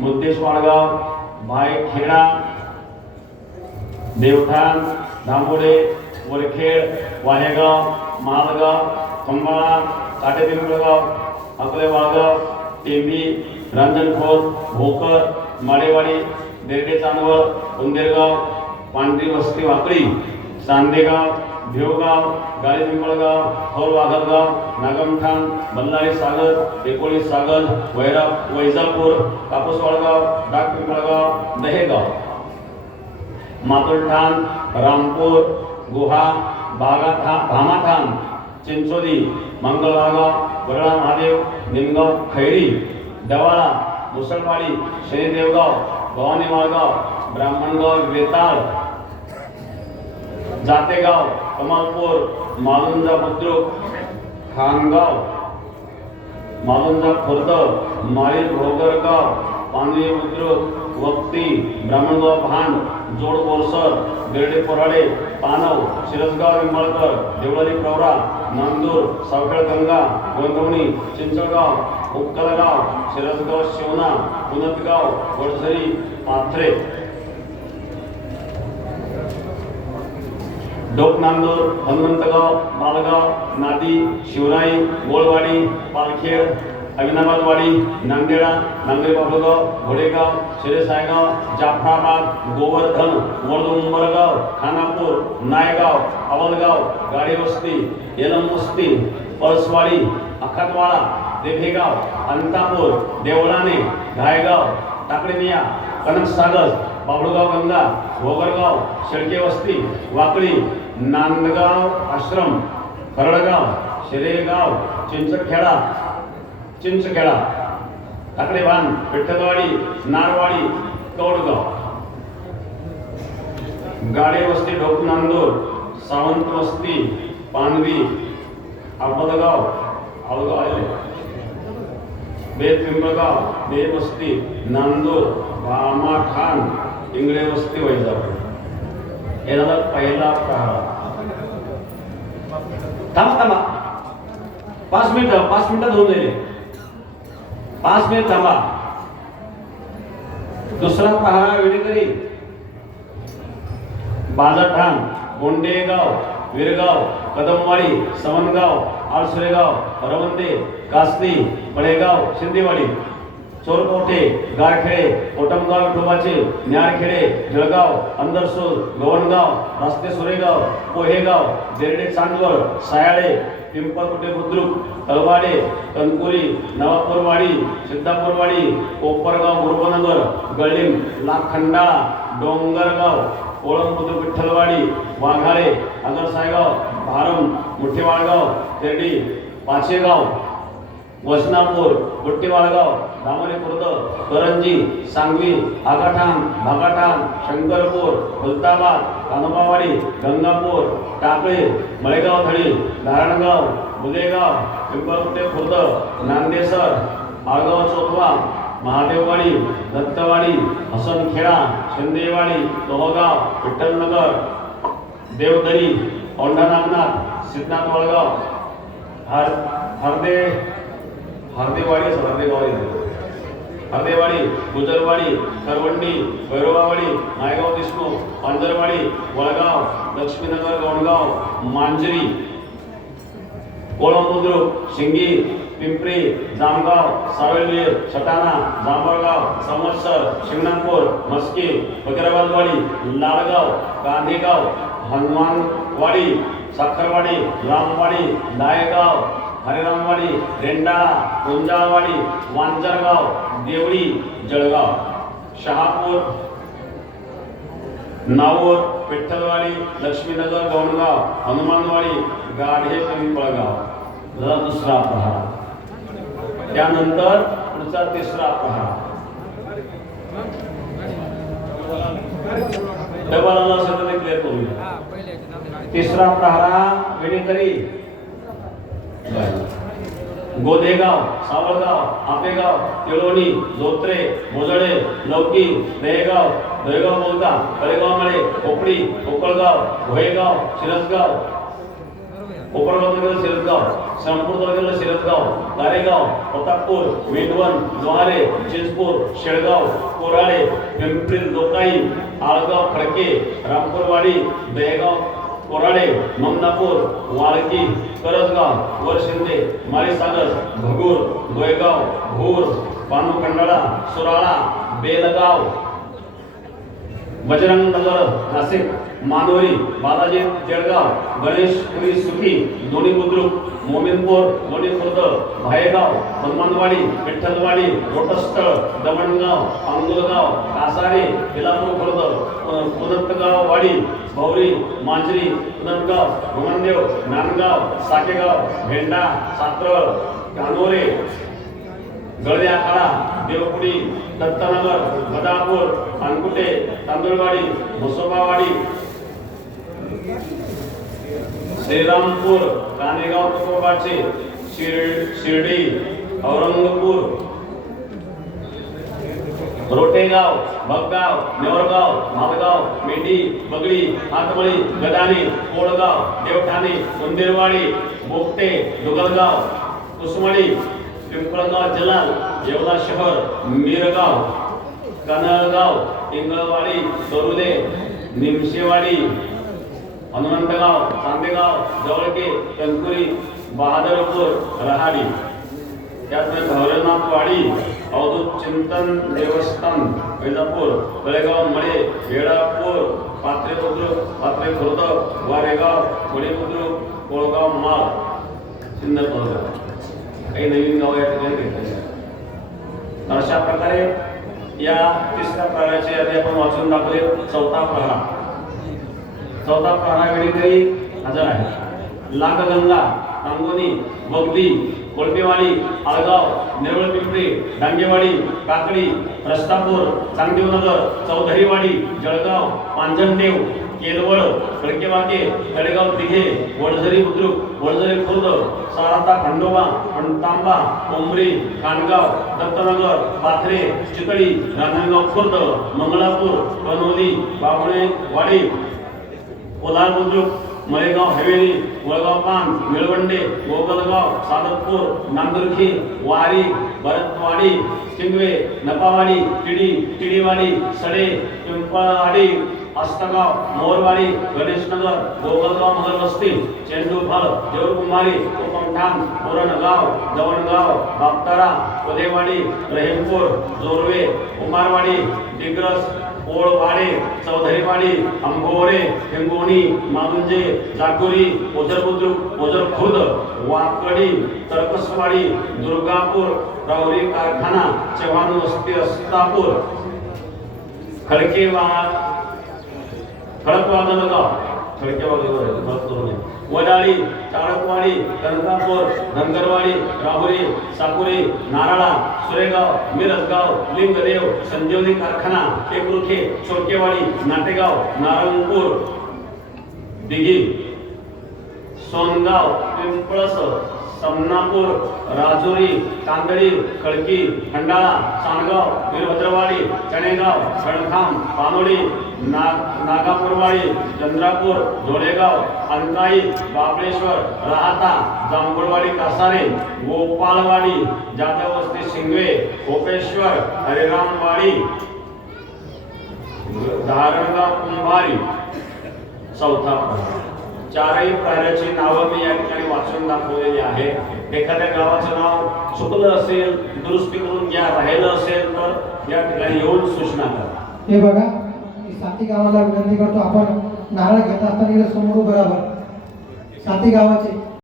मुद्देश वाडगाव भायखेडा देवठाण धामोडे वरखेड वाहेगाव मालगाव खंबाळा काटेपिंपळगाव अकोले वाळगाव टेंबी रांजणखोल भोकर माडेवाडी देरडे चांदवड उंदेरगाव पांढरी वस्ती वाकडी चांदेगाव देवगाव गाडी पिंपळगाव खोल वाघरगाव नागमठाण बल्लारी सागर एकोणीस सागर वैरा वैजापूर कापूसवाडगाव डाक पिंपळगाव दहेगाव. मातुलठाण रामपूर गुहा बागाठा भामाठाण चिंचोली मंगळवागाव वरळा महादेव निमगाव खैरी दवाळा मुसळवाडी शनिदेवगाव भवानी माळगाव ब्राह्मणगाव वेताळ जातेगाव कमालपूर मालुंजा बुद्रुक खानगाव मालुंजा खुर्द माळी भोगरगाव पानवी बुद्रुक वक्ती ब्राह्मणगाव भांड जोड बोरसर बेर्डे पोराडे पानव शिरसगाव निंबाळकर देवळाली प्रवरा नांदूर सावखेड गंगा गोंदवणी चिंचळगाव उपकलगाव शिरसगाव शिवना पुनतगाव वडझरी पाथरे. डोक नांदूर हनुमंतगाव मालगाव नादी शिवराई गोळवाडी पालखेड अविनाबादवाडी नांदेडा नांदे बाबळगाव घोडेगाव शिरेसायगाव जाफराबाद गोवर्धन वडुंबरगाव खानापूर नायगाव अवलगाव गाडीवस्ती वस्ती पळसवाडी अखातवाडा देभेगाव अंतापूर देवळाणे घायगाव टाकळीमिया कनकसागर बाबळगाव गंगा भोगरगाव शेळके वस्ती वाकळी नांदगाव आश्रम खरडगाव शिरेगाव चिंचखेडा चिंचखेडा टाकडेबान विठ्ठलवाडी नारवाडी कौडगाव गाडे वस्ती ढोक नांदूर सावंत वस्ती पानवी अहमदगाव आवगाव बेत पिंपळगाव नांदूर भामा खान इंगळे वस्ती वैजापूर हे झाला पहिला प्रहार. थांब थांबा. पाच मिनिटं पाच मिनिटात होऊन जाईल पाच मिनिट थांबा. दुसरा पहारा वेळी तरी बाजारठाण गोंडेगाव विरगाव कदमवाडी समनगाव आळसुरेगाव रवंदे कासनी पळेगाव शिंदेवाडी. चोरकोटे गाळखेडे कोटमगाव विठोबाचे न्यारखेडे जळगाव अंदरसूर गवणगाव रस्ते सुरेगाव पोहेगाव देरडे चांदवड सायाळे पिंपळकुटे बुद्रुक तळवाडे कणकुरी नवापूरवाडी सिद्धापूरवाडी कोपरगाव गुरुबनगर गळीम लाखंडाळा डोंगरगाव कोळंबुद्रुक विठ्ठलवाडी वाघाळे आगरसायगाव भारम मुठेवाळगाव तेरडी पाचेगाव वसनापूर बुट्टीवाळगाव दामोली खुर्द करंजी सांगवी आगाठाण भागाठाण शंकरपूर खुलताबाद कानोबावाडी गंगापूर टाकळे मळेगाव थळी नारायणगाव मुलेगाव पिंपळगुट्टे खुर्द नांदेसर आळगाव चोथवा महादेववाडी दत्तवाडी हसनखेडा शिंदेवाडी लोहगाव विठ्ठलनगर देवदरी औंढा नागनाथ सिद्धनाथ वळगाव हर हरदे हरदेवाडी असं हरदेवाडी हरदेवाडी गुजरवाडी करवंडी भैरोबावाडी नायगाव देशमुख पांजरवाडी वळगाव लक्ष्मीनगर गोंडगाव मांजरी कोळंबुद्रुक शिंगी पिंपरी जामगाव सावळवीर सटाणा जांभळगाव संवत्सर शिंगणापूर मस्की फकीराबादवाडी लाडगाव गांधीगाव हनुमानवाडी साखरवाडी रामवाडी नायगाव हरिरामवाडी रेंडाळा कुंजाळवाडी वांजरगाव देवळी जळगाव. शहापूर नावूर विठ्ठलवाडी लक्ष्मीनगर गौणगाव हनुमानवाडी गाढे पिंपळगाव झाला दुसरा प्रहार त्यानंतर पुढचा तिसरा प्रहार डबल असेल तर क्लिअर करूया. तिसरा प्रहारा वेणीतरी गोधेगाव सावळगाव आपेगाव तिळवणी जोत्रे मोजळे लवकी दहेगाव दहेगाव बोलता कळेगाव मळे खोपडी कोकळगाव, भोयगाव, शिरसगाव कोपरगाव शिरसगाव श्रामपूर तालुक्यातलं शिरसगाव गारेगाव प्रतापपूर, मेंढवण ज्वारे चिंचपूर शेळगाव, कोराळे, पिंपरी, लोकाई, आळगाव, खडके, रामपूरवाडी दहेगाव कोराडे ममनापूर वाळकी करजगाव वरशिंदे माळीसागर भगूर गोयगाव भूर पानुखंडाळा सुराळा बेलगाव बजरंग नगर नाशिक. मानोरी बालाजी जळगाव गणेश पुरी सुखी दोन्ही बुद्रुक मोमिनपूर दोन्ही खुर्द भायेगाव हनुमानवाडी विठ्ठलवाडी रोटस्थळ दमणगाव पांगुलगाव कासारे बेलापूर खुर्द अ, पुनंतगाव वाडी भौरी मांजरी पुनंतगाव भुमनदेव नांदगाव साकेगाव भेंडा सात्रळ कानोरे गळदे आखाडा देवपुडी दत्तनगर बदापूर पानकुटे तांदुळवाडी म्हसोबावाडी श्रीरामपूर राणेगाव तुकोबाचे शिर शिर्डी औरंगपूर. रोटेगाव भगगाव नेवरगाव मालगाव मेंढी बगळी हातमळी गदानी कोळगाव देवठाणे उंदीरवाडी बोपटे दुगलगाव कुसमळी पिंपळगाव जलाल येवला शहर मिरगाव कनळगाव इंगळवाडी सरुदे निमशेवाडी हनुमंतगाव चांदेगाव जवळके कणकुरी बहादरपूर रहाडी. त्याचप्रमाणे भैरवनाथवाडी अवधूत चिंतन देवस्थान वैजापूर तळेगाव मळे वेळापूर पात्रे बुद्रुक पात्रे खुर्द वारेगाव कोळी बुद्रुक कोळगाव माळ सिंदर तालुका काही नवीन गाव या ठिकाणी घेतली अशा प्रकारे या तिसऱ्या प्रहाराची यादी आपण वाचून दाखवले चौथा प्रहार चौदा प्रहरा वेळी तरी हजर आहे. लागगंगा तांगोनी बगदी कोळपेवाडी आळगाव नेरळ पिंपरी डांगेवाडी काकडी रस्तापूर चांगदेवनगर चौधरीवाडी जळगाव पांजनदेव केलवळ खडकेवाके तळेगाव तिघे वडझरी बुद्रुक वडझरी खुर्द साराता खंडोबा तांबा कोंबरी कानगाव दत्तनगर पाथरे चितळी रांजणगाव खुर्द मंगळापूर कनोली बाभुळे वाडी कोलार बुद्रुक मळेगाव हवेली वळगाव पान मिळवंडे गोगलगाव सादतपूर नांदुरखी वारी भरतवाडी शिंगवे नपावाडी टिडी टिडीवाडी सडे पिंपळवाडी अष्टगाव मोरवाडी गणेशनगर गोगलगाव नगरवस्ती चेंडूफळ देऊरकुमारी कोकमठाण बोरणगाव दवणगाव बापतारा कोदेवाडी रहीमपूर जोरवे कुमारवाडी दिग्रस ओळवाडे चौधरीवाडी अंबोरे हिंगोणी मामुंजे जागोरी ओझरबुद्रुक ओझरखुर्द वाकडी तरकसवाडी दुर्गापूर रावरी कारखाना चव्हाण वस्ती अस्तापूर खडकेवा खडकवादनगाव खडकेवादनगाव वडाळी चाळकवाडी कनकापूर धनगरवाडी राहुरी साकुरी नाराळा सुरेगाव मिरजगाव लिंगदेव संजीवनी कारखाना एकरुखे चोरकेवाडी नाटेगाव नारंगपूर दिघी सोनगाव पिंपळस समनापूर राजुरी तांदळी कळकी खंडाळा सानगाव वीरभद्रवाडी चणेगाव खडखाम पानोडी नाग नागापूरवाडी चंद्रापूर धोळेगाव अंकाई बाबळेश्वर राहता जांभूळवाडी कासारे गोपाळवाडी जाधव शिंगवे कोपेश्वर हरिरामवाडी धारणगाव कुंभारी चौथा चारही प्राण्याची नावं मी या ठिकाणी वाचून दाखवलेली आहे एखाद्या गावाचं नाव चुकलं असेल दुरुस्ती करून घ्या राहिलं असेल तर या ठिकाणी येऊन सूचना करा. हे बघा मी साती गावाला विनंती करतो आपण नारळ घेत असताना समोर उभं राहावं साती गावाचे